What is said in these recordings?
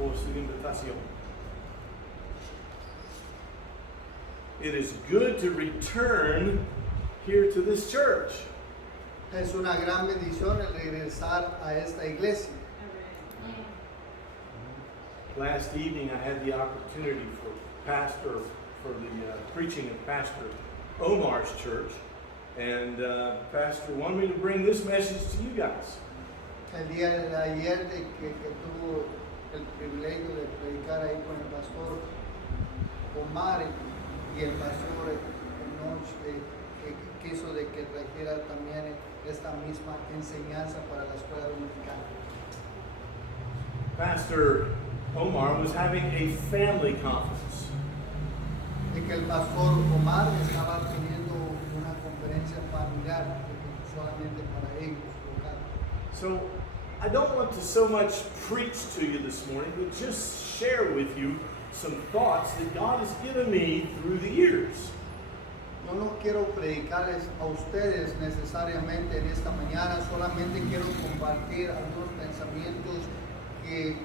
por su invitación. It is good to return here to this church. Es una gran bendición el regresar a esta iglesia. Last evening I had the opportunity for the preaching of Pastor Omar's church, and Pastor wanted me to bring this message to you guys. El día de ayer que tuvo el privilegio de predicar ahí con el pastor Omar y el pastor Enoch que quiso de que trajera también esta misma enseñanza para la escuela dominicana. Pastor Omar was having a family conference. De que el pastor Omar estaba teniendo una conferencia familiar solamente para ellos local. So I don't want to so much preach to you this morning, but just share with you some thoughts that God has given me through the years. Yo no quiero predicarles a ustedes necesariamente en esta mañana, solamente quiero compartir algunos pensamientos que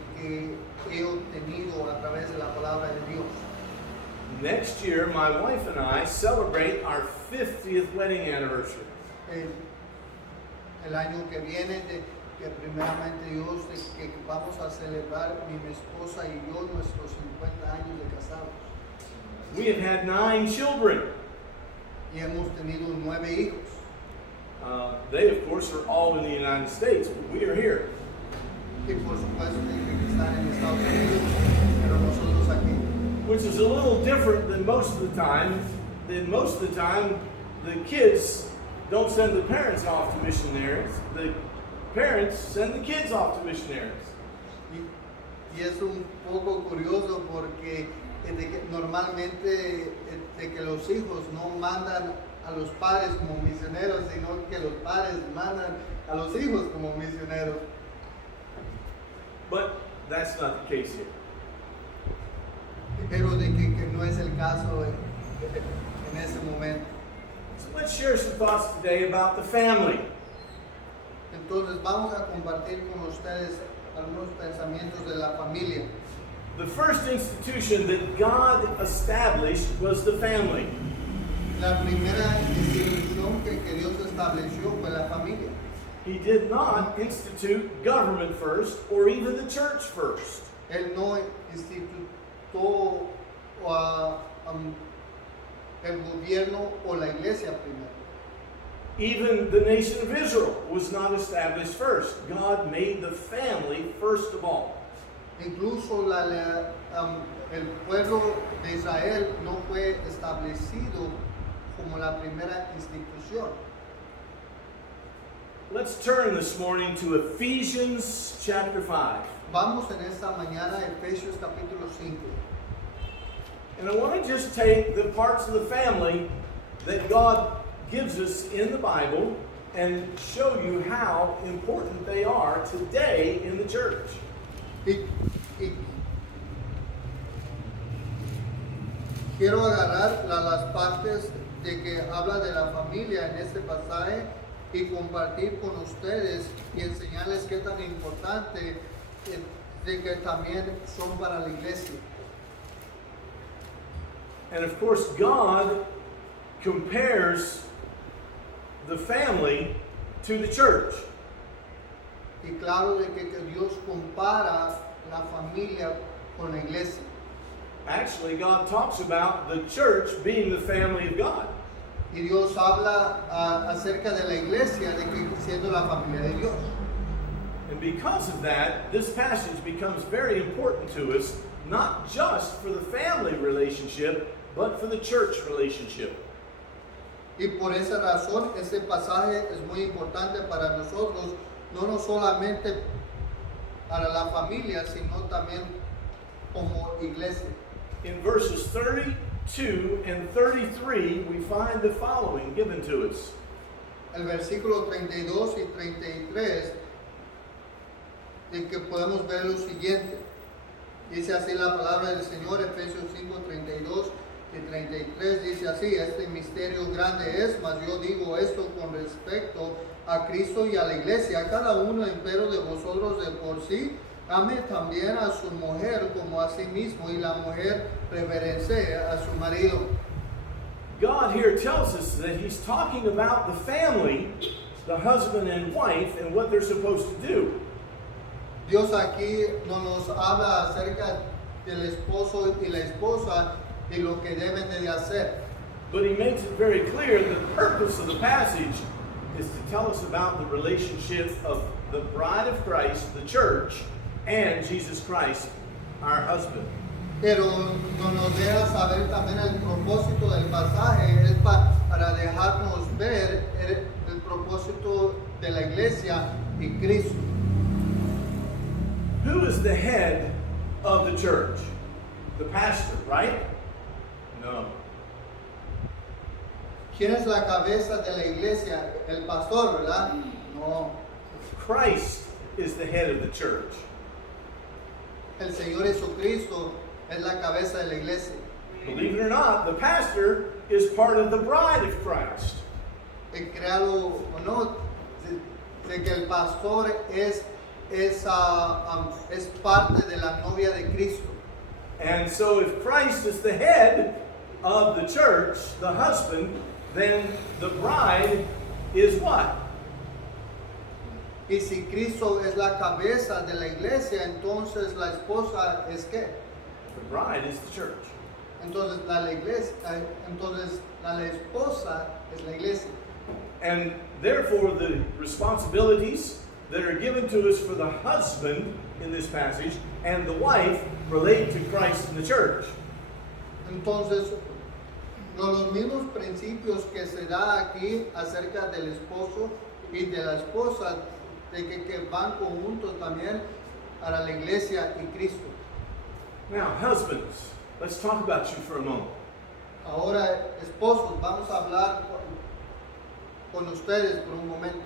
he obtenido a través de la palabra de Dios. Next year, my wife and I celebrate our 50th wedding anniversary. El año que viene, que primeramente Dios, que vamos a celebrar mi esposa y yo nuestros 50 años de casados. We have had 9 children. Y hemos tenido 9 hijos. They, of course, are all in the United States, but we are here. Y por supuesto que están en Estados Unidos, pero nosotros aquí. Which is a little different than most of the time. Most of the time, the kids don't send the parents off to missionaries. The parents send the kids off to missionaries. Y es un poco curioso porque normalmente de que los hijos no mandan a los padres como misioneros, sino que los padres mandan a los hijos como misioneros. But that's not the case here. Pero de que no es el caso en ese momento. So let's share some thoughts today about the family. Entonces vamos a compartir con ustedes algunos pensamientos de la familia. The first institution that God established was the family. La primera institución que Dios estableció fue la familia. He did not institute government first or even the church first. Él no instituyó el gobierno o la iglesia primero. Even the nation of Israel was not established first. God made the family first of all. Incluso el pueblo de Israel no fue establecido como la primera institución. Let's turn this morning to Ephesians chapter 5. Vamos en esta mañana a Efesios capítulo 5. And I want to just take the parts of the family that God gives us in the Bible and show you how important they are today in the church. Y quiero agarrar las partes de que habla de la familia en este pasaje y compartir con ustedes y enseñarles qué tan importante de que también son para la iglesia. And of course, God compares the family to the church. Y claro de que Dios compara la familia con la iglesia. Actually, God talks about the church being the family of God. Y Dios habla acerca de la iglesia, de que siendo la familia de Dios. And because of that, this passage becomes very important to us, not just for the family relationship, but for the church relationship. Y por esa razón, este pasaje es muy importante para nosotros, no solamente para la familia, sino también como iglesia. In verses 32 and 33, we find the following given to us. El versículo 32 y 33, de que podemos ver lo siguiente. Dice así la palabra del Señor, Efesios 5, 32 y 33, dice así: este misterio grande es, mas yo digo esto con respecto a Cristo y a la iglesia, a cada uno empero de vosotros de por sí, ame también a su mujer como a sí mismo y la mujer reverencie a su marido. God here tells us that he's talking about the family, the husband and wife, and what they're supposed to do. Dios aquí nos habla acerca del esposo y la esposa y lo que deben de hacer. But he makes it very clear that the purpose of the passage is to tell us about the relationship of the bride of Christ, the church, and Jesus Christ, our husband. Pero no nos deja saber también el propósito del pasaje, es para dejarnos ver el propósito de la iglesia y Cristo. Who is the head of the church? The pastor, right? No. ¿Quién es la cabeza de la iglesia? El pastor, ¿verdad? No. Christ is the head of the church. El Señor Jesucristo es la cabeza de la iglesia. Believe it or not, the pastor is part of the bride of Christ. Y créalo o no, de que el pastor es parte de la novia de Cristo. And so if Christ is the head of the church, the husband, then the bride is what? Y si Cristo es la cabeza de la iglesia, entonces la esposa es qué? The bride is the church. Entonces la esposa es la iglesia. And therefore the responsibilities that are given to us for the husband in this passage and the wife relate to Christ and the church. Entonces, los mismos principios que se da aquí acerca del esposo y de la esposa, de que van conjuntos también para la iglesia y Cristo. Now, husbands, let's talk about you for a moment. Ahora, esposos, vamos a hablar con ustedes por un momento.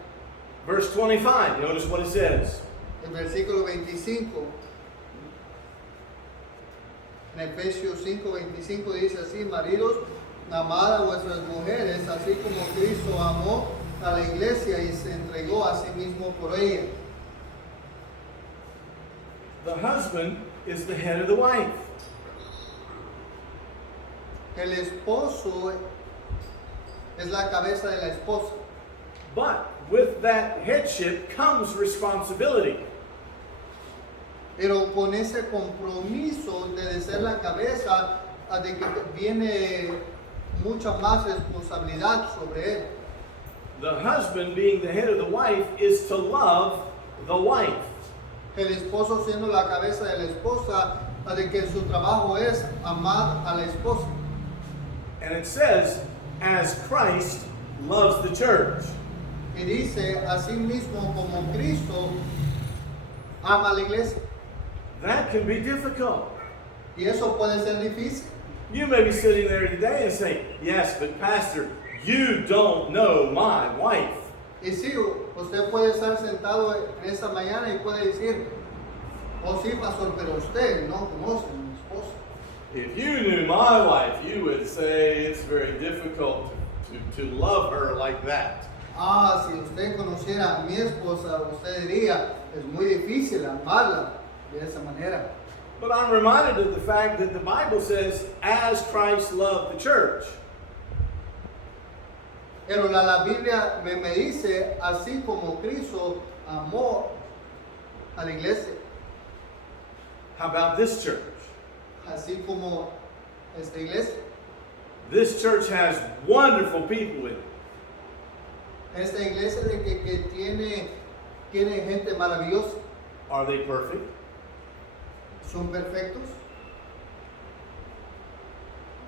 Verse 25, notice what it says. El versículo 25, en Efesios 5:25 dice así: maridos, amad a vuestras mujeres, así como Cristo amó a la iglesia y se entregó a sí mismo por ella. The husband is the head of the wife. El esposo es la cabeza de la esposa. But with that headship comes responsibility. Pero con ese compromiso de ser la cabeza, de que viene mucha más responsabilidad sobre él. The husband, being the head of the wife, is to love the wife. El esposo siendo la cabeza de la esposa, de que su trabajo es amar a la esposa. And it says, as Christ loves the church. Y dice, así mismo como Cristo ama a la iglesia. That can be difficult. Y eso puede ser difícil. You may be sitting there today and say, yes, but Pastor, you don't know my wife. Y sí, usted puede estar sentado en esta mañana y puede decir, oh sí, pastor, pero usted no conoce a mi esposa. If you knew my wife, you would say it's very difficult to love her like that. Ah, si usted conociera a mi esposa, usted diría, es muy difícil amarla de esa manera. But I'm reminded of the fact that the Bible says, as Christ loved the church. Pero la Biblia me dice, así como Cristo amó a la iglesia, How about this church? así como esta iglesia. This church has wonderful people in it. Esta iglesia de que tiene gente maravillosa. Are they perfect? ¿Son perfectos?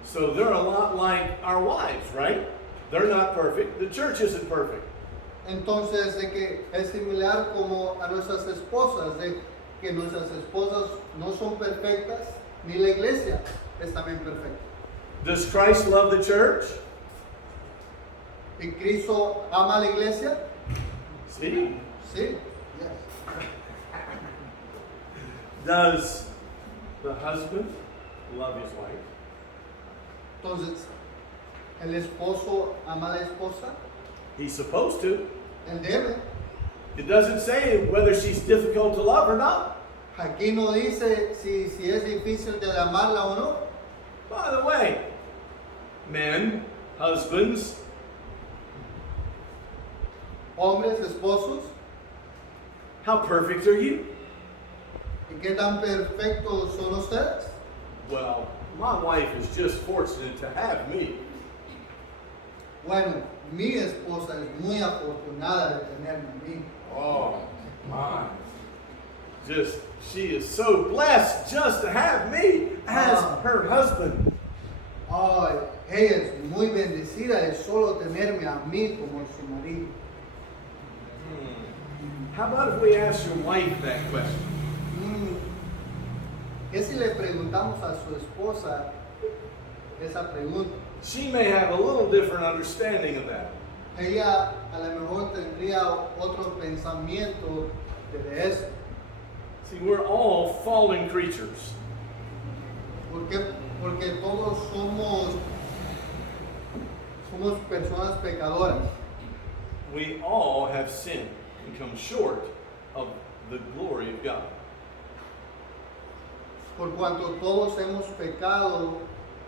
So they're a lot like our wives, right? They're not perfect. The church isn't perfect. Entonces, de que es similar como a nuestras esposas, de que nuestras esposas no son perfectas, ni la iglesia es también perfecta. Does Christ love the church? ¿Y Cristo ama a la iglesia? See? Sí. Yes. Does the husband love his wife? Entonces, ¿el esposo ama a la esposa? He's supposed to. Él debe. It doesn't say whether she's difficult to love or not. Aquí no dice si es difícil de amarla o no. By the way, men, husbands, Hombres, esposos, how perfect are you? ¿y qué tan perfectos son ustedes? Well, my wife is just fortunate to have me. Bueno, mi esposa es muy afortunada de tenerme a mí. Oh, my. She is so blessed just to have me as her husband. Ay, ella es muy bendecida de solo tenerme a mí como su marido. How about if we ask your wife that question? ¿Qué si le preguntamos a su esposa esa pregunta? She may have a little different understanding of that. Ella a lo mejor tendría otro pensamiento de eso. See, we're all fallen creatures. ¿Por qué? Porque todos somos personas pecadoras. We all have sinned and come short of the glory of God. Por cuanto todos hemos pecado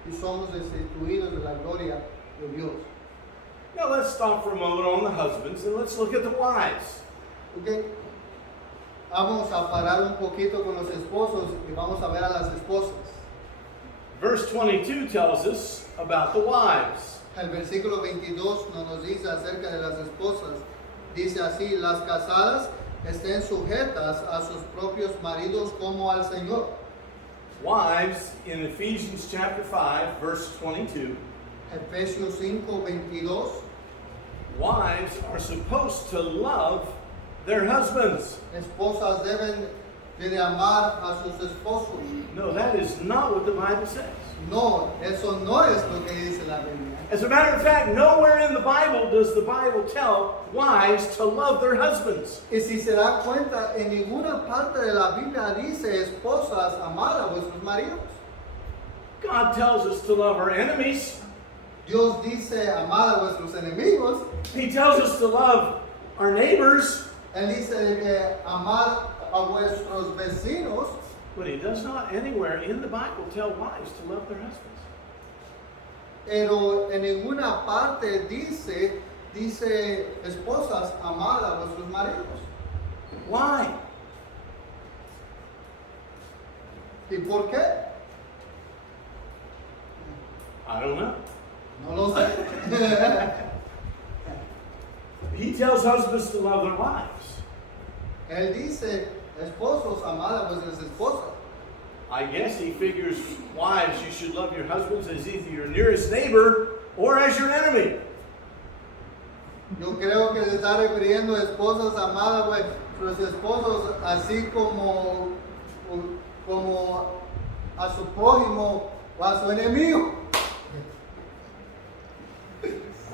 y somos destituidos de la gloria de Dios. Now let's stop for a moment on the husbands and let's look at the wives. ¿Ok? Vamos a parar un poquito con los esposos y vamos a ver a las esposas. Verse 22 tells us about the wives. El versículo 22 nos dice acerca de las esposas. Dice así, las casadas estén sujetas a sus propios maridos como al Señor. Wives, in Ephesians chapter 5, verse 22, Efesios 5:22. wives are supposed to love their husbands. Esposas deben de amar a sus esposos. No, that is not what the Bible says. No, eso no es lo que dice la Biblia. As a matter of fact, nowhere in the Bible does the Bible tell wives to love their husbands. Y si se da cuenta, en ninguna parte de la Biblia dice esposas amad a vuestros maridos. God tells us to love our enemies. Dios dice amad a vuestros enemigos. He tells us to love our neighbors. Él dice de que amad a vuestros vecinos. But he does not anywhere in the Bible tell wives to love their husbands. Pero en ninguna parte dice esposas amad a vuestros maridos. Why? ¿Y por qué? I don't know. No lo sé. He tells husbands to love their wives. Él dice, esposos, amad a vuestras esposas. I guess he figures, wives, you should love your husbands as either your nearest neighbor or as your enemy. Yo creo que se está refiriendo a esposas amadas, vuestros esposos, así como a su prójimo o a su enemigo.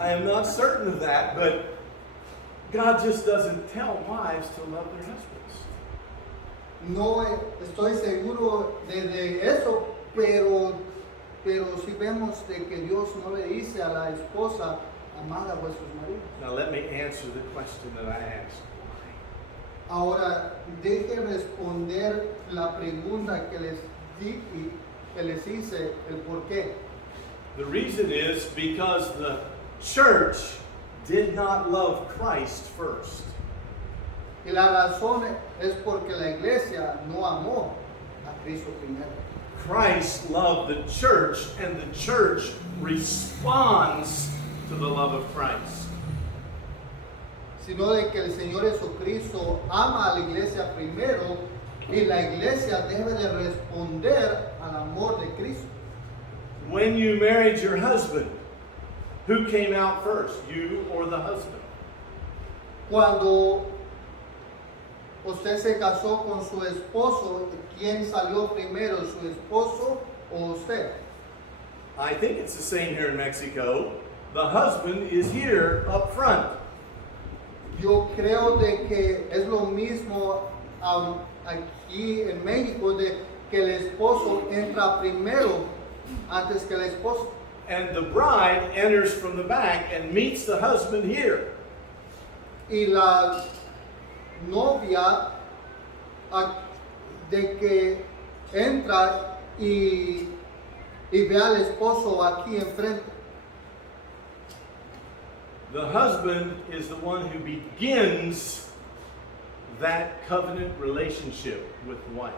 I am not certain of that, but God just doesn't tell wives to love their husbands. No estoy seguro de eso, pero si vemos de que Dios no le dice a la esposa, amad a vuestros maridos. Now let me answer the question that I asked. Ahora, deje responder la pregunta que les hice, el por qué. The reason is because the church did not love Christ first. Y la razón es porque la iglesia no amó a Cristo primero. Christ loved the church, and the church responds to the love of Christ. Sino de que el Señor Jesucristo ama a la iglesia primero y la iglesia debe de responder al amor de Cristo. When you married your husband, who came out first, you or the husband? Cuando usted se casó con su esposo, ¿quién salió primero, su esposo o usted? I think it's the same here in Mexico. The husband is here up front. Yo creo de que es lo mismo aquí en México, de que el esposo entra primero antes que la esposa. And the bride enters from the back and meets the husband here. Y la novia de que entra y ve al esposo aquí enfrente. The husband is the one who begins that covenant relationship with the wife.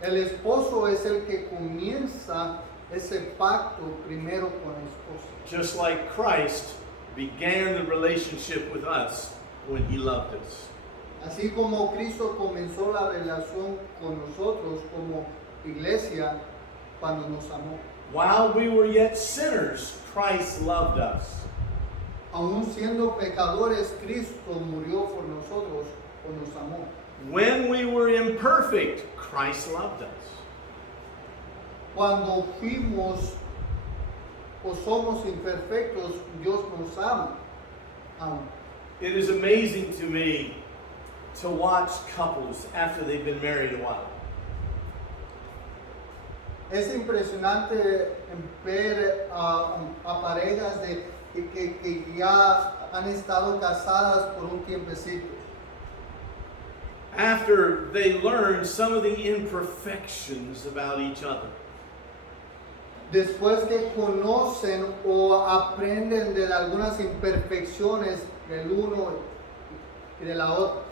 El esposo es el que comienza ese pacto primero con la esposa. Just like Christ began the relationship with us when he loved us. Así como Cristo comenzó la relación con nosotros como iglesia cuando nos amó. While we were yet sinners, Christ loved us. Aún siendo pecadores, Cristo murió por nosotros o nos amó. When we were imperfect, Christ loved us. Cuando fuimos o somos imperfectos, Dios nos ama. Aún. It is amazing to me to watch couples after they've been married a while. Es impresionante ver a parejas que ya han estado casadas por un tiempecito. After they learn some of the imperfections about each other. Después que conocen o aprenden de algunas imperfecciones del uno y de la otra.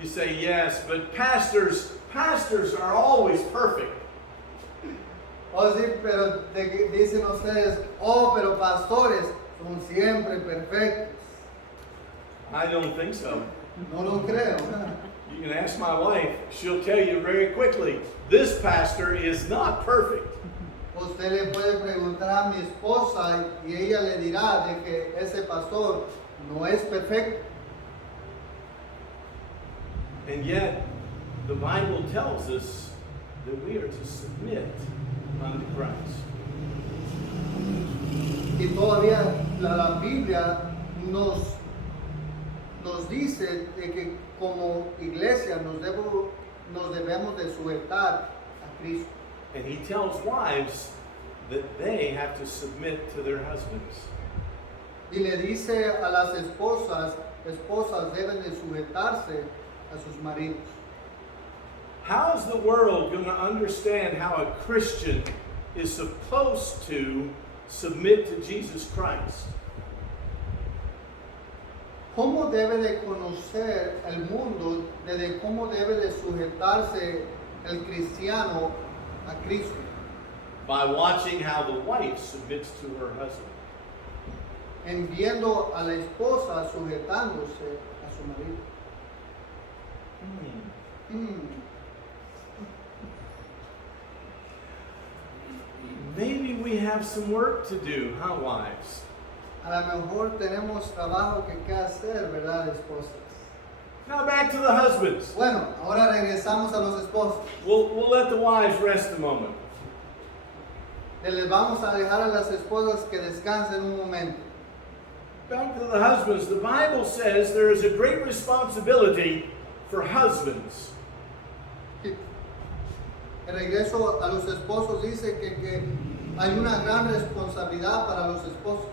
You say, yes, but pastors are always perfect. Oh, sí, pero dicen ustedes, oh, pero pastores son siempre perfectos. I don't think so. No lo creo. You can ask my wife. She'll tell you very quickly, this pastor is not perfect. Usted le puede preguntar a mi esposa y ella le dirá de que ese pastor no es perfecto. And yet, the Bible tells us that we are to submit unto Christ. Y todavía la Biblia nos dice de que como iglesia nos debemos de sujetar a Cristo. And he tells wives that they have to submit to their husbands. Y le dice a las esposas deben de sujetarse a sus maridos. How is the world going to understand how a Christian is supposed to submit to Jesus Christ? ¿Cómo debe de conocer el mundo de cómo debe de sujetarse el cristiano a Cristo? By watching how the wife submits to her husband. En viendo a la esposa sujetándose a su marido. Maybe we have some work to do, huh, wives? A lo mejor tenemos trabajo que hacer, ¿verdad, esposas? Now back to the husbands. Bueno, ahora regresamos a los esposos. We'll let the wives rest a moment. Les vamos a dejar a las esposas que descansen un momento. Back to the husbands. The Bible says there is a great responsibility for husbands. En regreso a los esposos dice que hay una gran responsabilidad para los esposos.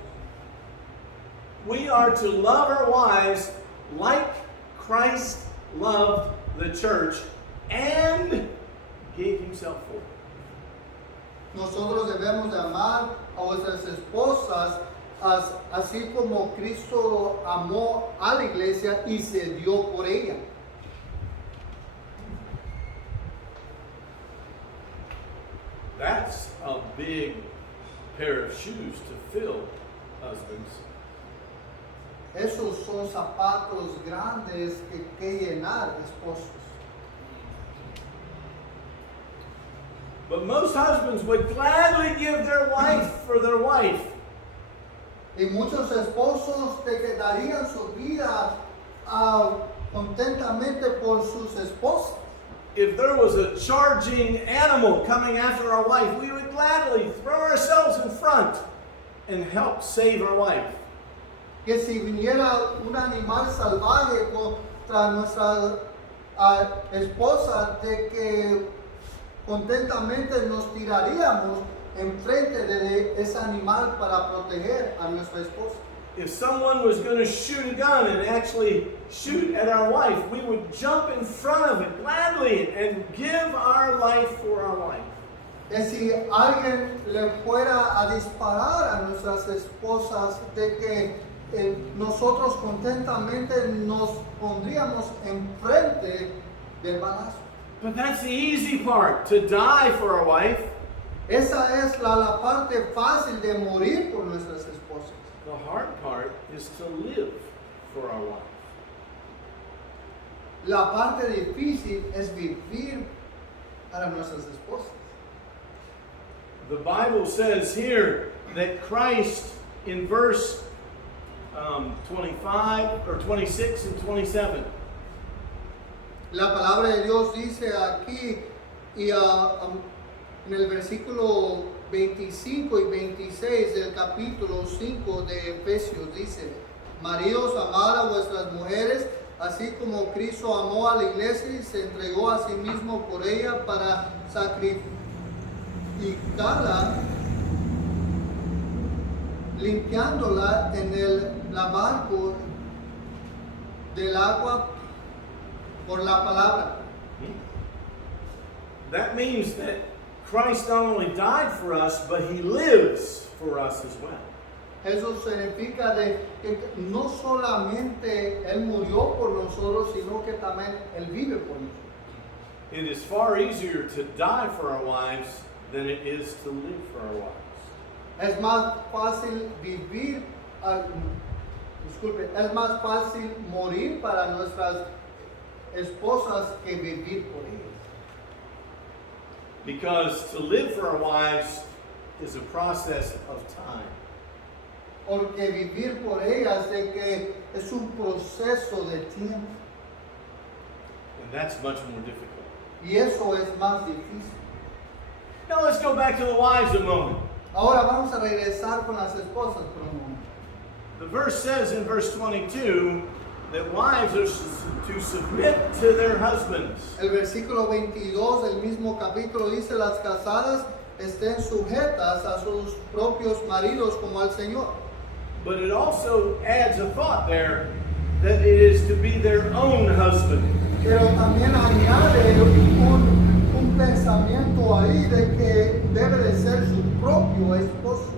We are to love our wives like Christ loved the church and gave himself for it. Nosotros debemos de amar a nuestras esposas así como Cristo amó a la iglesia y se dio por ella. That's a big pair of shoes to fill, husbands. Esos son zapatos grandes que llenar, esposos. But most husbands would gladly give their life for their wife. Y muchos esposos te darían su vida contentamente por sus esposas. If there was a charging animal coming after our wife, we would gladly throw ourselves in front and help save our wife. Que si viniera un animal salvaje contra nuestra esposa, de que contentamente nos tiraríamos enfrente de ese animal para proteger a nuestra esposa. if someone was going to shoot a gun and actually shoot at our wife, we would jump in front of it gladly and give our life for our wife. Es si alguien le fuera a disparar a nuestras esposas, de que nosotros contentamente nos pondríamos enfrente del balazo. But that's the easy part, to die for our wife. Esa es la parte fácil de morir por nuestras esposas. The hard part is to live for our wife. La parte difícil es vivir para nuestras esposas. The Bible says here that Christ, in verse 25 or 26 and 27, La palabra de Dios dice aquí y en el versículo 25 y 26 del capítulo 5 de Efesios dice: maridos, amad a vuestras mujeres, así como Cristo amó a la iglesia y se entregó a sí mismo por ella para sacrificarla, limpiándola en el lavacro del agua por la palabra. that means that Christ not only died for us, but he lives for us as well. Eso significa de que no solamente Él murió por nosotros, sino que también Él vive por nosotros. It is far easier to die for our wives than it is to live for our wives. Es más fácil vivir, es más fácil morir para nuestras esposas que vivir por ellas. Because to live for our wives is a process of time. Porque vivir por ellas de que es un proceso de tiempo. And that's much more difficult. Y eso es más difícil. Now let's go back to the wives a moment. Ahora vamos a regresar con las esposas por un momento. The verse says in verse 22 that wives are to submit to their husbands. El versículo 22 del mismo capítulo dice: las casadas estén sujetas a sus propios maridos como al Señor. But it also adds a thought there that it is to be their own husband. Pero también añade un pensamiento ahí de que debe de ser su propio esposo.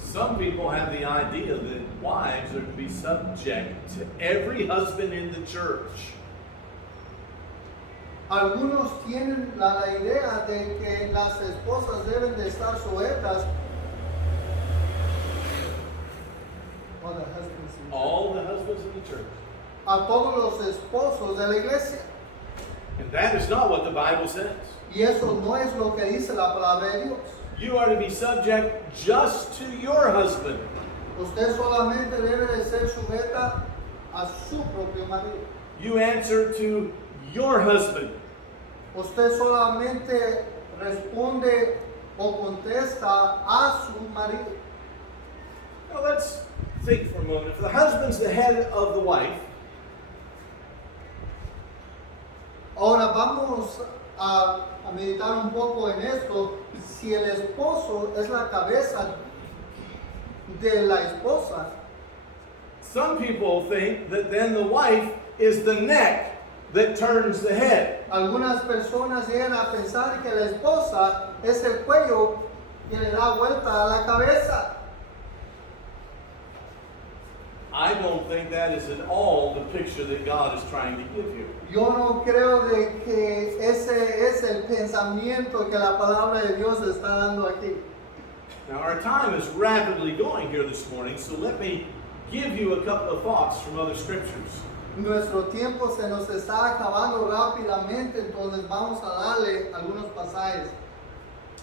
Some people have the idea that wives are to be subject to every husband in the church. Algunos tienen la idea de que las esposas deben de estar sujetas All the husbands in the church. a todos los esposos de la iglesia. And that is not what the Bible says. Y eso no es lo que dice la palabra de Dios. You are to be subject just to your husband. Usted solamente debe de ser sujeta a su propio marido. You answer to your husband. Usted solamente responde o contesta a su marido. Now let's think for a moment. If the husband's the head of the wife, Ahora vamos a meditar un poco en esto. Si el esposo es la cabeza de la esposa, some people think that then the wife is the neck that turns the head. algunas personas llegan a pensar que la esposa es el cuello que le da vuelta a la cabeza. I don't think that is at all the picture that God is trying to give you. Yo no creo de que ese es el pensamiento que la palabra de Dios está dando aquí. Now, our time is rapidly going here this morning, so let me give you a couple of thoughts from other scriptures. Nuestro tiempo se nos está acabando rápidamente, entonces vamos a darle algunos pasajes.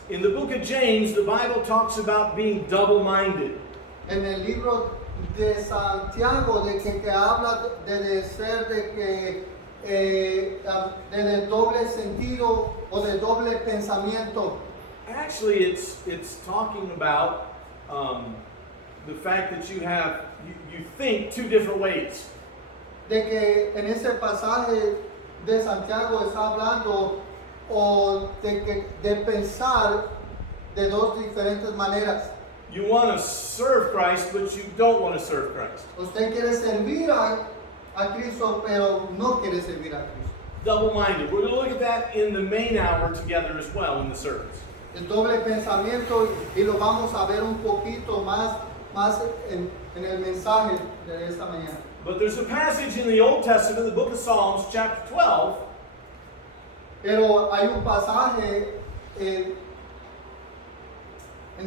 In the book of James, the Bible talks about being double-minded. En el libro de Santiago, de que habla de ser de que de doble sentido o de doble pensamiento. Actually, it's talking about the fact that you think two different ways. De que en ese pasaje de Santiago está hablando o de pensar de dos diferentes maneras. You want to serve Christ, but you don't want to serve Christ. Usted quiere servir a Cristo, pero no quiere servir a Cristo. Double-minded. We're going to look at that in the main hour together as well in the service. El doble pensamiento, y lo vamos a ver un poquito más en el mensaje de esta mañana. But there's a passage in the Old Testament, the book of Psalms, chapter 12, Pero hay un pasaje en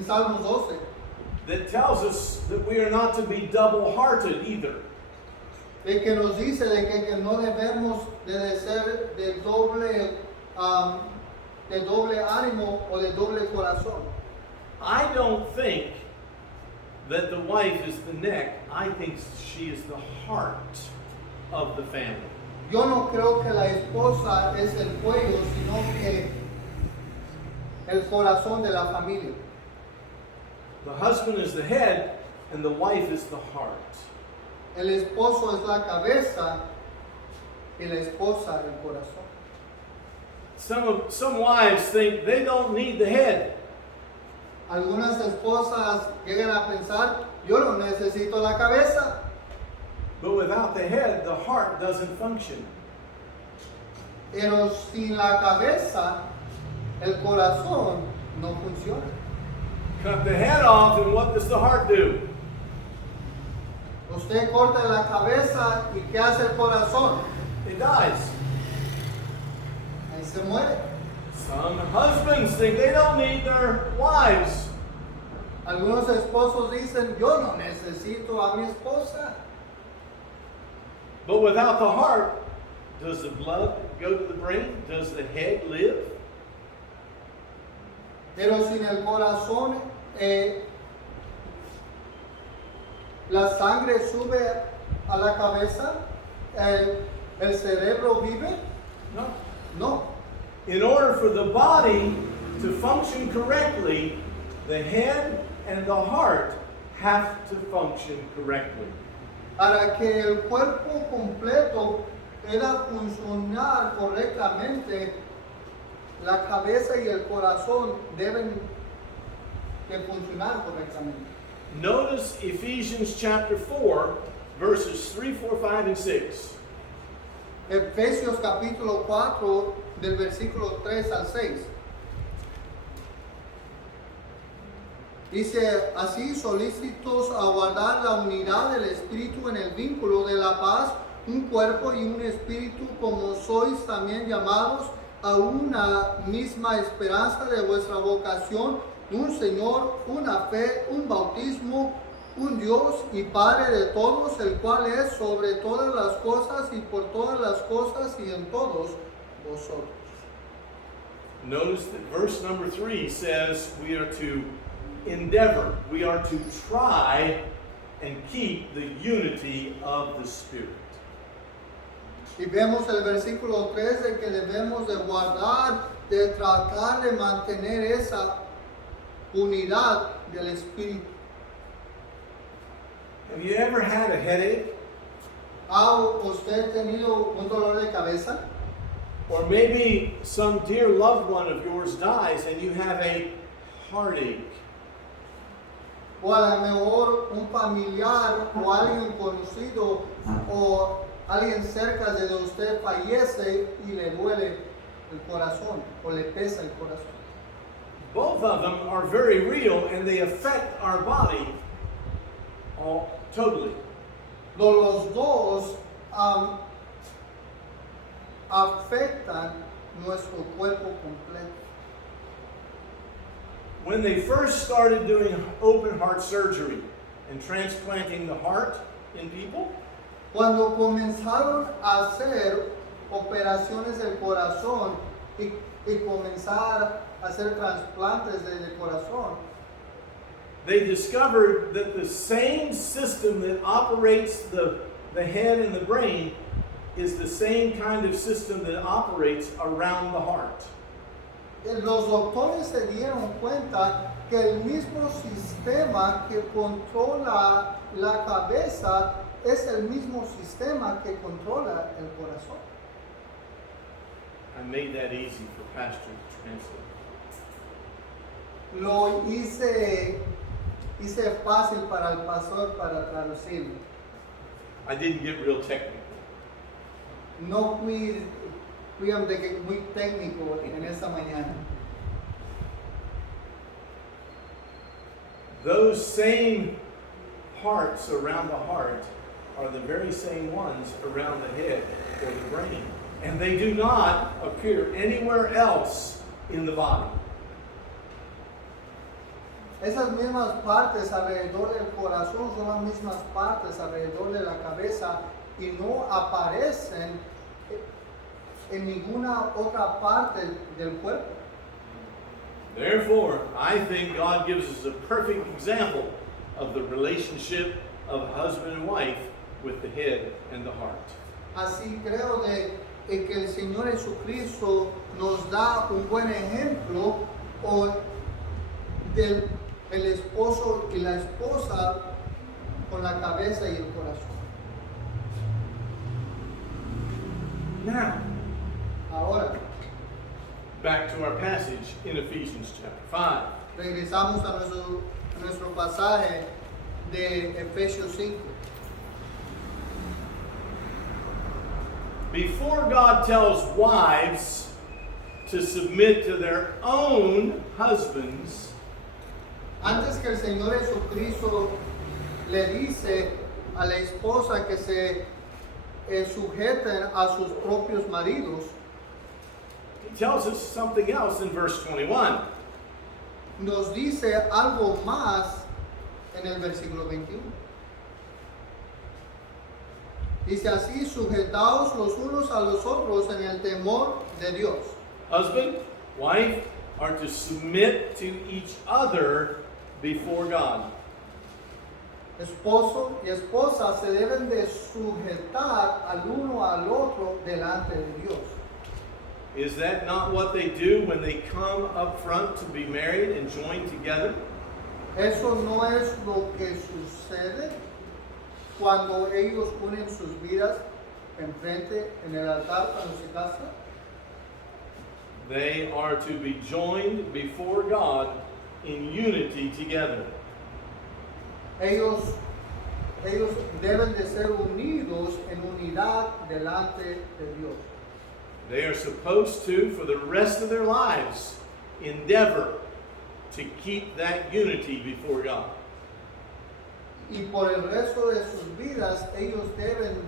Salmos 12 that tells us that we are not to be double-hearted either. que nos dice de que no debemos de ser de doble ánimo o de doble corazón. I don't think that the wife is the neck. I think she is the heart of the family. Yo no creo que la esposa es el cuello, sino que el corazón de la familia. The husband is the head, and the wife is the heart. El esposo es la cabeza y la esposa el corazón. Some wives think they don't need the head. Algunas esposas llegan a pensar, yo no necesito la cabeza. But without the head, the heart doesn't function. Pero sin la cabeza, el corazón no funciona. Cut the head off, and what does the heart do? Usted corta la cabeza y ¿qué hace el corazón? It dies. Ahí se muere. Some husbands think they don't need their wives. Algunos esposos dicen, yo no necesito a mi esposa. But without the heart, does the blood go to the brain? Does the head live? Pero sin el corazón, la sangre sube a la cabeza, el cerebro vive. No. No. In order for the body to function correctly, the head and the heart have to function correctly. Para que el cuerpo completo pueda funcionar correctamente, la cabeza y el corazón deben de funcionar correctamente. Notice Ephesians chapter 4, verses 3, 4, 5, and 6. Efesios capítulo 4 del versículo 3 al 6. Dice así: solícitos a guardar la unidad del espíritu en el vínculo de la paz, un cuerpo y un espíritu, como sois también llamados a una misma esperanza de vuestra vocación, un Señor, una fe, un bautismo, un Dios y Padre de todos, el cual es sobre todas las cosas y por todas las cosas y en todos vosotros. Notice that verse number 3 says we are to endeavor, we are to try and keep the unity of the Spirit. Y vemos el versículo 3 de que debemos de guardar, de tratar de mantener esa unidad del Espíritu. Have you ever had a headache? ¿Ha usted tenido un dolor de cabeza? Or maybe some dear loved one of yours dies and you have a heartache. O a lo mejor un familiar o alguien conocido o alguien cerca de usted fallece y le duele el corazón o le pesa el corazón. Both of them are very real and they affect our body totally. Los dos afectan nuestro cuerpo completo. When they first started doing open heart surgery and transplanting the heart in people, Cuando comenzaron a hacer operaciones del corazón y comenzar a hacer trasplantes del corazón, they discovered that the same system that operates the head and the brain is the same kind of system that operates around the heart. los doctores se dieron cuenta que el mismo sistema que controla la cabeza es el mismo sistema que controla el corazón. I made that easy for Pastor to translate. Lo hice hice fácil para el pastor para traducirlo. I didn't get real technical. No fui muy técnico en esta mañana. Those same parts around the heart are the very same ones around the head or the brain. And they do not appear anywhere else in the body. Esas mismas partes alrededor del corazón son las mismas partes alrededor de la cabeza y no aparecen en ninguna otra parte del cuerpo. Therefore, I think God gives us a perfect example of the relationship of husband and wife with the head and the heart. Así creo que el Señor Jesucristo nos da un buen ejemplo del el esposo y la esposa con la cabeza y el corazón. Now, Ahora, back to our passage in Ephesians chapter 5. regresamos a nuestro pasaje de Efesios 5. Before God tells wives to submit to their own husbands, Antes que el Señor Jesucristo le dice a la esposa que se sujeten a sus propios maridos, He tells us something else in verse 21. nos dice algo más en el versículo 21. Dice así: sujetaos los unos a los otros en el temor de Dios. Husband, wife are to submit to each other before God. Esposo y esposa se deben de sujetar al uno al otro delante de Dios. Is that not what they do when they come up front to be married and joined together? Eso no es lo que sucede cuando ellos unen sus vidas enfrente en el altar cuando se casan. They are to be joined before God in unity together. Ellos deben de ser unidos en unidad delante de Dios. They are supposed to, for the rest of their lives, endeavor to keep that unity before God. Y por el resto de sus vidas, ellos deben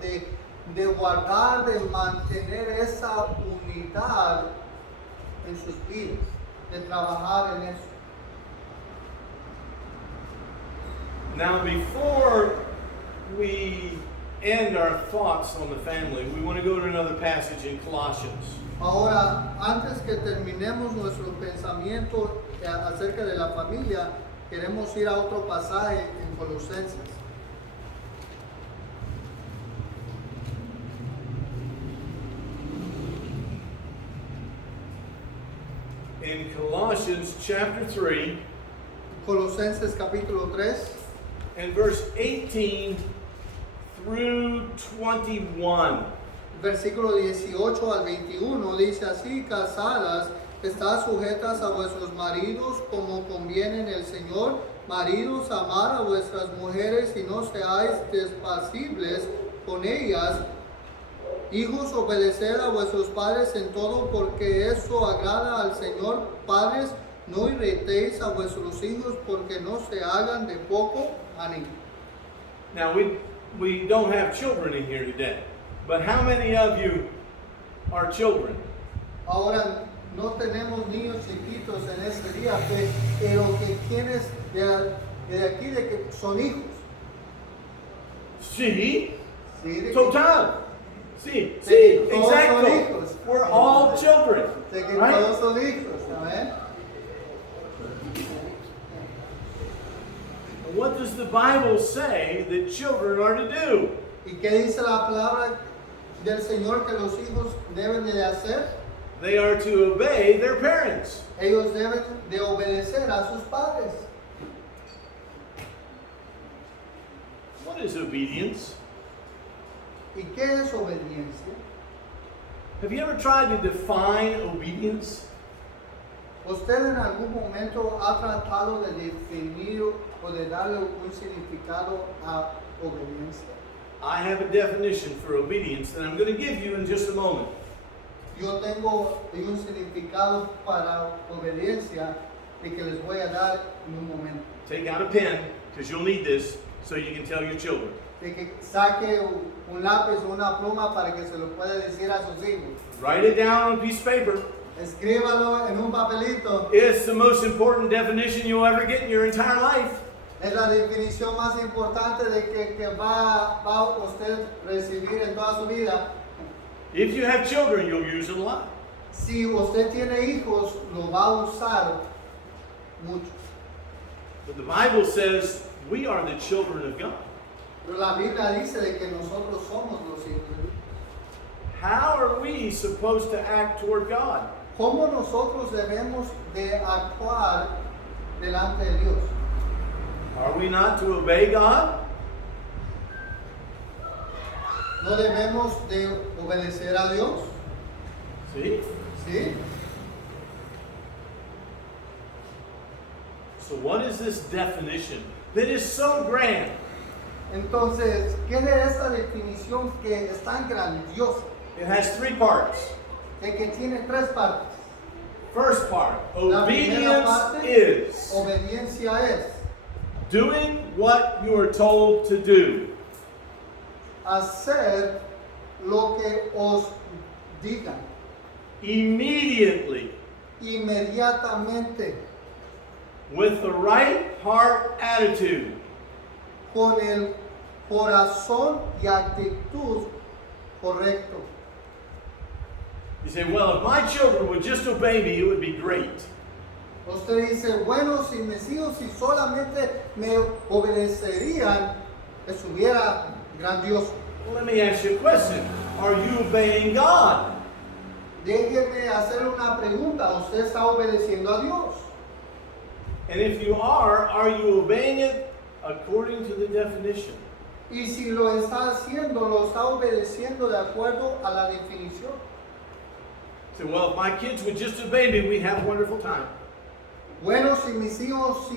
de guardar, de mantener esa unidad en sus vidas, de trabajar en eso. Now, before we end our thoughts on the family, we want to go to another passage in Colossians. Ahora, antes que terminemos nuestro pensamiento acerca de la familia, queremos ir a otro pasaje en Colosenses. In Colossians chapter 3 Colosenses capítulo 3, and verse 18 through 21. versículo 18 al 21, dice así: casadas, estad sujetas a vuestros maridos como conviene en el Señor. Maridos, amad a vuestras mujeres y no seáis despasibles con ellas. Hijos, obedeced a vuestros padres en todo, porque eso agrada al Señor. Padres, no irritéis a vuestros hijos, porque no se hagan de poco ánimo. Now, we don't have children in here today, but how many of you are children? Ahora, no tenemos niños chiquitos en este día, pero que quienes de aquí de que son hijos. Sí, Sí, de que- total. Sí, de que sí, todos son exactly. hijos. We're all children, De que right? todos son hijos, amén. What does the Bible say that children are to do? ¿Y qué dice la palabra del Señor que los hijos deben de hacer? They are to obey their parents. Ellos deben de obedecer a sus padres. What is obedience? ¿Y qué es obediencia? Have you ever tried to define obedience? ¿Usted en algún momento ha tratado de definir o de darle un significado a obediencia? I have a definition for obedience that I'm going to give you in just a moment. Yo tengo un significado para obediencia y que les voy a dar en un momento. Take out a pen, because you'll need this so you can tell your children. De que saque un lápiz o una pluma para que se lo pueda decir a sus hijos. Write it down on a piece of paper. Escríbalo en un papelito. It's the most important definition you'll ever get in your entire life. Es la definición más importante de que va usted recibir en toda su vida. If you have children, you'll use it a lot. Si usted tiene hijos, lo va a usar mucho. But the Bible says we are the children of God. Pero la Biblia dice de que nosotros somos los hijos de Dios. How are we supposed to act toward God? ¿Cómo nosotros debemos de actuar delante de Dios? Are we not to obey God? ¿No debemos de obedecer a Dios? See? ¿Sí? So what is this definition that is so grand? Entonces, ¿qué es de esta definición que es tan grandiosa? It has three parts. De que tiene tres partes. First part, La primera obedience parte, is obediencia es doing what you are told to do. hacer lo que os digan. Immediately, Inmediatamente, with the right heart attitude. con el corazón y actitud correcto. You say, well, if my children would just obey me, it would be great. Usted dice, bueno, si mis hijos si solamente me obedecerían, estuviera grandioso. Well, let me ask you a question. Are you obeying God? Déjeme hacer una pregunta. ¿Usted está obedeciendo a Dios? And if you are you obeying it according to the definition? Y si lo está haciendo, lo está obedeciendo de acuerdo a la definición. Say, well, if my kids would just obey me, we'd have a wonderful time. Bueno, si mis hijos,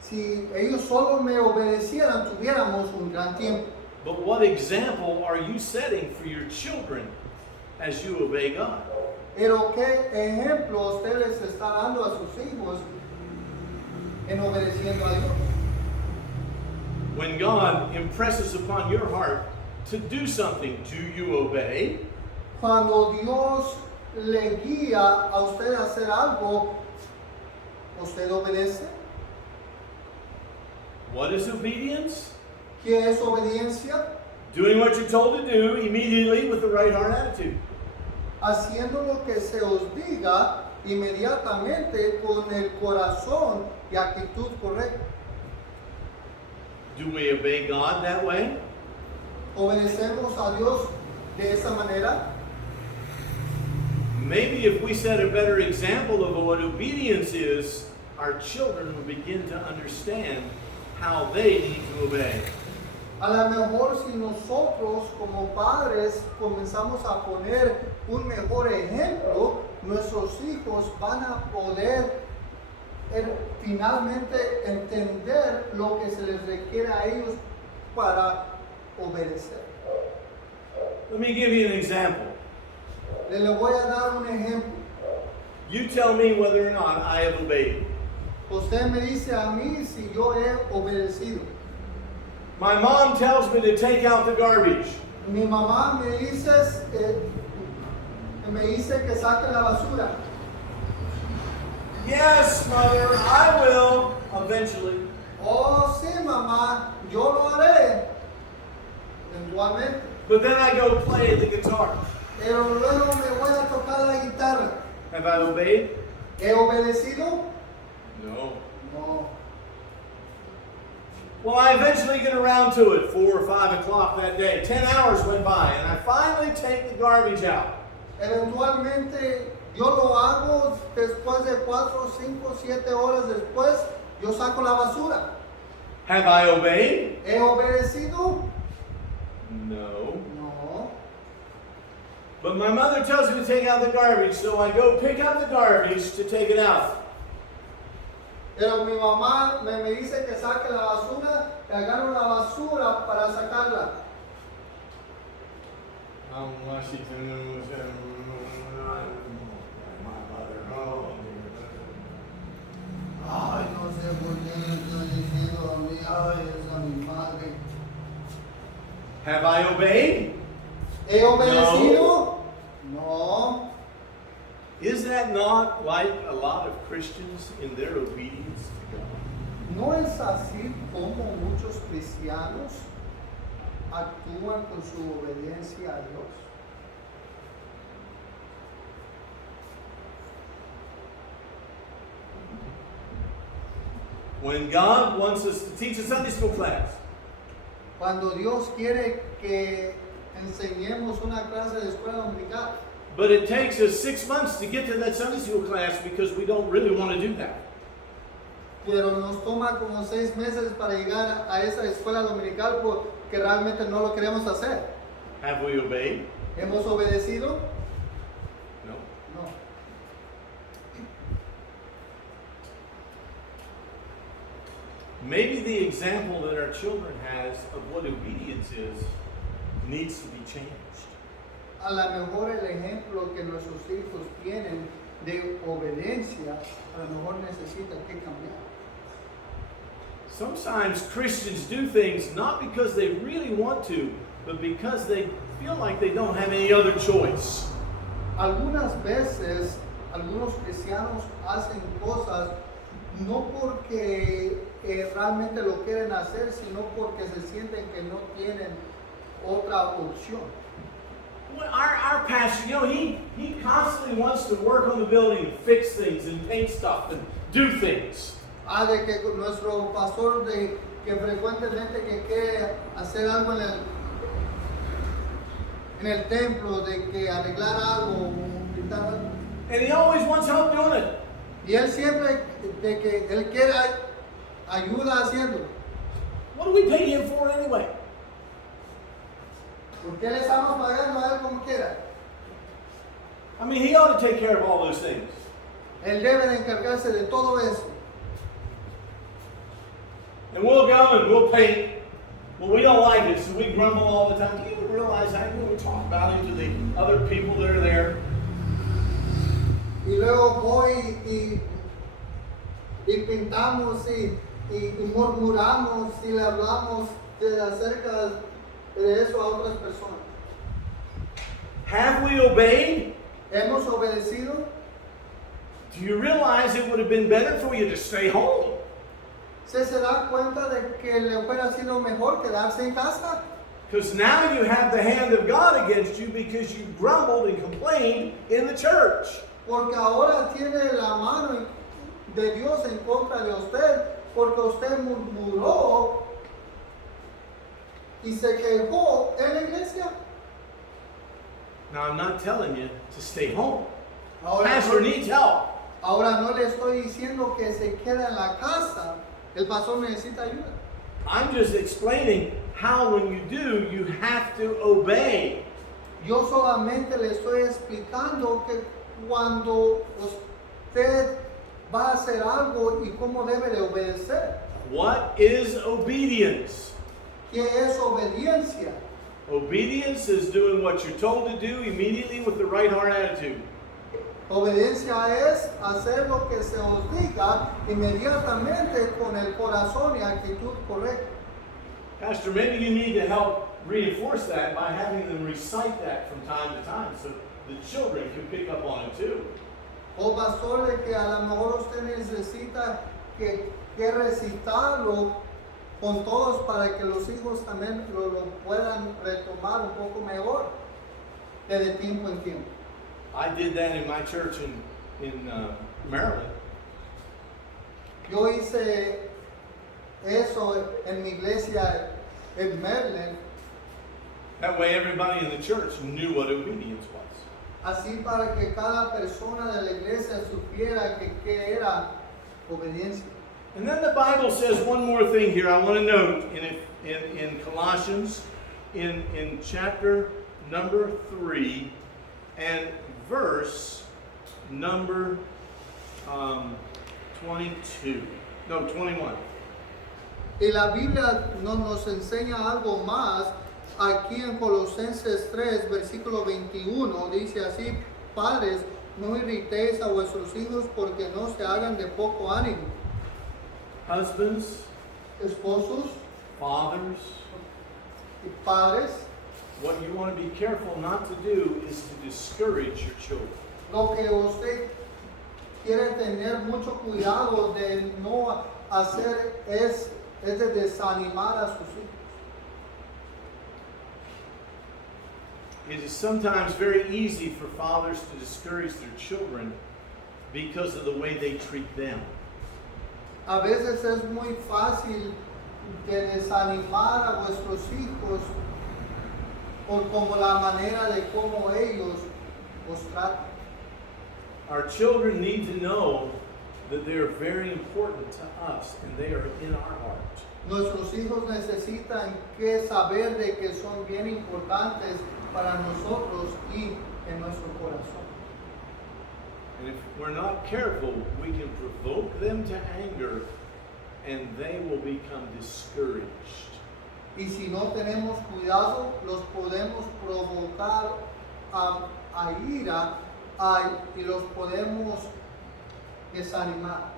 si ellos solo me obedecieran, tuviéramos un gran tiempo. But what example are you setting for your children as you obey God? Pero ¿qué ejemplo usted les está dando a sus hijos en obedeciendo a Dios? When God impresses upon your heart to do something, do you obey? Cuando Dios le guía a usted a hacer algo, ¿usted obedece? What is obedience? ¿Qué es obediencia? Doing what you're told to do immediately with the right heart attitude. Haciendo lo que se os diga inmediatamente con el corazón y actitud correcta. Do we obey God that way? ¿Obedecemos a Dios de esa manera? Maybe if we set a better example of what obedience is, our children will begin to understand how they need to obey. A lo mejor si nosotros como padres comenzamos a poner un mejor ejemplo, nuestros hijos van a poder finalmente entender lo que se les requiere a ellos para obedecer. Let me give you an example. Le voy a dar un ejemplo. You tell me whether or not I have obeyed. Usted me dice a mí si yo he obedecido. My mom tells me to take out the garbage. Mi mamá me dice que saque la basura. Yes, mother, I will eventually. Oh, sí, mamá, yo lo haré eventualmente. But then I go play the guitar. Pero luego me voy a tocar la guitarra. Have I obeyed? ¿He obedecido? No. No. Well, I eventually get around to it, 4 or 5 o'clock that day. 10 hours went by, and I finally take the garbage out. Eventualmente yo lo hago después de 4, 5, 7 horas después, yo saco la basura. Have I obeyed? ¿He obedecido? No. No. But my mother tells me to take out the garbage, so I go pick up the garbage to take it out. Pero mi mamá me dice que saque la basura, que agarre la basura para sacarla. Ay, no sé por qué me estoy diciendo a mí, ay, es a mi madre. Have I obeyed? ¿He obedecido? No. Is that not like a lot of Christians in their obedience to God? ¿No es así como muchos cristianos actúan con su obediencia a Dios? When God wants us to teach a Sunday school class, Cuando Dios quiere que enseñemos una clase de escuela dominical, but it takes us 6 months to get to that Sunday school class because we don't really want to do that. pero nos toma como 6 meses para llegar a esa escuela dominical porque realmente no lo queremos hacer. Have we obeyed? ¿Hemos obedecido? No. No. Maybe the example that our children has of what obedience is needs to be changed. A lo mejor el ejemplo que nuestros hijos tienen de obediencia, a lo mejor necesita que cambiar. Sometimes Christians do things not because they really want to, but because they feel like they don't have any other choice. Algunas veces, algunos cristianos hacen cosas no porque realmente lo quieren hacer, sino porque se sienten que no tienen otra opción. Well, our pastor, he constantly wants to work on the building and fix things and paint stuff and do things. De que nuestro pastor que frecuentemente que quiere hacer algo en el templo, de que arreglar algo, pintar algo. And he always wants help doing it. Y él siempre de que él quiere ayuda haciendo. What do we pay him for anyway? ¿Por qué le estamos pagando a él como quiera? I mean, he ought to take care of all those things. Él debe de encargarse de todo eso. And we'll go and we'll paint. Well, we don't like it, so we grumble all the time. Do you even realize how we talk about him to the other people that are there? Y luego voy y pintamos y murmuramos y le hablamos acerca de eso a otras personas. Have we obeyed? ¿Hemos obedecido? Do you realize it would have been better for you to stay home? ¿Se da cuenta de que le hubiera sido mejor quedarse en casa? Because now you have the hand of God against you because you grumbled and complained in the church. Porque ahora tiene la mano de Dios en contra de usted, porque usted murmuró y se quejó en la iglesia. Now, I'm not telling you to stay home. Ahora Pastor needs help. Ahora no le estoy diciendo que se quede en la casa. El pastor necesita ayuda. I'm just explaining how when you do, you have to obey. Yo solamente le estoy explicando que cuando usted va a hacer algo y cómo debe de obedecer. What is obedience? ¿Qué es obediencia? Obedience is doing what you're told to do immediately with the right heart attitude. Obediencia es hacer lo que se os diga inmediatamente con el corazón y actitud correcta. Pastor, maybe you need to help reinforce that by having them recite that from time to time so the children can pick up on it too. O pastor, de que a lo mejor usted necesita que recitarlo con todos para que los hijos también lo puedan retomar un poco mejor de tiempo en tiempo. I did that in my church in Maryland. Yo hice eso en mi iglesia en Maryland, That way everybody in the church knew what obedience was. así para que cada persona de la iglesia supiera que era obediencia. And then the Bible says one more thing here I want to note in Colossians in chapter number 3 and verse number 22. No, 21. Y la Biblia nos enseña algo más. Aquí en Colosenses 3, versículo 21, dice así: Padres, no irritéis a vuestros hijos porque no se hagan de poco ánimo. Husbands, Esposos fathers, y padres, what you want to be careful not to do is to discourage your children. lo que usted quiere tener mucho cuidado de no hacer es de desanimar a sus hijos. It is sometimes very easy for fathers to discourage their children because of the way they treat them. A veces es muy fácil de desanimar a vuestros hijos por como la manera de cómo ellos os tratan. Our children need to know that they are very important to us and they are in our heart. Nuestros hijos necesitan que saber de que son bien importantes para nosotros y en nuestro corazón. And if we're not careful, we can provoke them to anger and they will become discouraged. Y si no tenemos cuidado, los podemos provocar a ira y los podemos desanimar.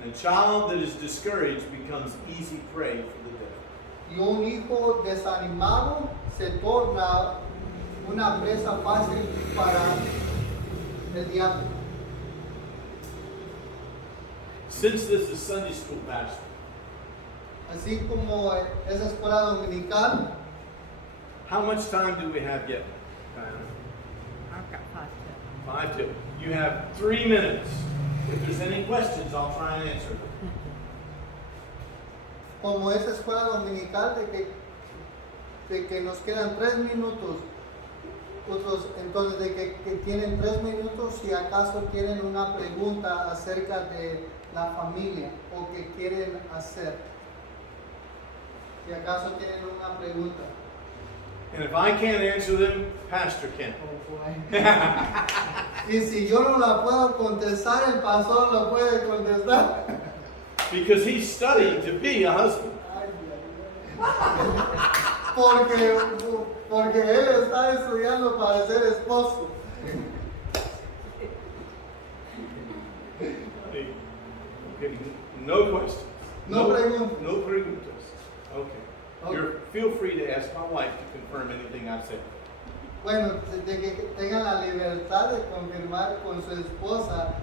And a child that is discouraged becomes easy prey for the devil. Y un hijo desanimado se torna una presa fácil para el diablo. Since this is Sunday school, Pastor, Así como esa escuela dominical, how much time do we have yet? I've got 5 5 till. You have 3 minutes. If there's any questions, I'll try and answer them. como esa escuela dominical de que nos quedan 3 minutos, entonces de que tienen 3 minutos si acaso tienen una pregunta acerca de la familia o que quieren hacer. Si acaso tienen una pregunta. And if I can't answer them, Pastor can. Y si yo no la puedo contestar, el pastor lo puede contestar. Because he's studying to be a husband. Porque él está estudiando para ser esposo. Okay, no questions. No preguntas. No preguntas. Okay. Okay. Feel free to ask my wife to confirm anything I've said. Bueno, de que tengan la libertad de confirmar con su esposa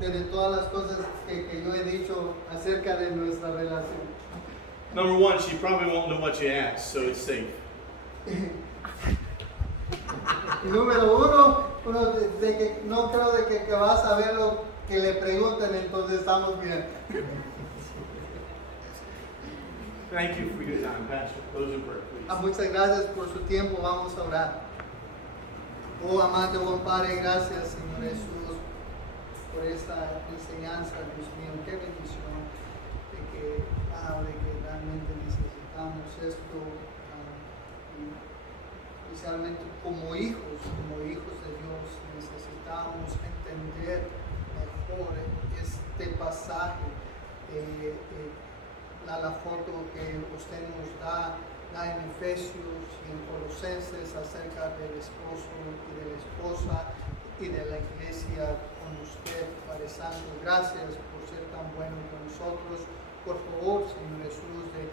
de todas las cosas que yo he dicho acerca de nuestra relación. Number one, she probably won't know what you asked, so it's safe. Y número uno de que no creo de que va a saber lo que le pregunten, entonces estamos bien. Thank you for your time, Pastor. Close in prayer, please. Muchas gracias por su tiempo, vamos a orar. Oh amante, buen Padre, gracias Señor Jesús por esta enseñanza, Dios mío, qué bendición de que realmente necesitamos esto, y especialmente como hijos de Dios, necesitamos entender mejor este pasaje, la foto que usted nos da en Efesios y en Colosenses acerca del esposo y de la esposa y de la iglesia con usted, Padre Santo. Gracias por ser tan bueno con nosotros. Por favor, Señor Jesús, que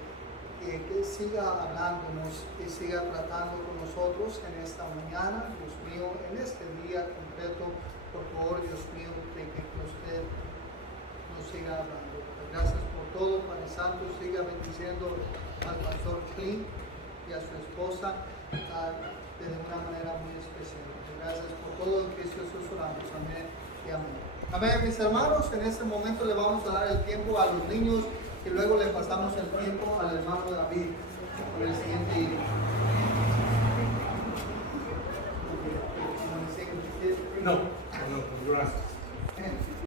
siga hablándonos y siga tratando con nosotros en esta mañana, Dios mío, en este día completo. Por favor, Dios mío, de que usted nos siga hablando. Gracias por todo, Padre Santo. Siga bendiciendo al pastor Clint y a su esposa de una manera muy especial. Gracias por todo, en Cristo Jesús oramos. Amén y amén. Amén, mis hermanos. En este momento le vamos a dar el tiempo a los niños y luego le pasamos el tiempo al hermano David por el siguiente himno. No.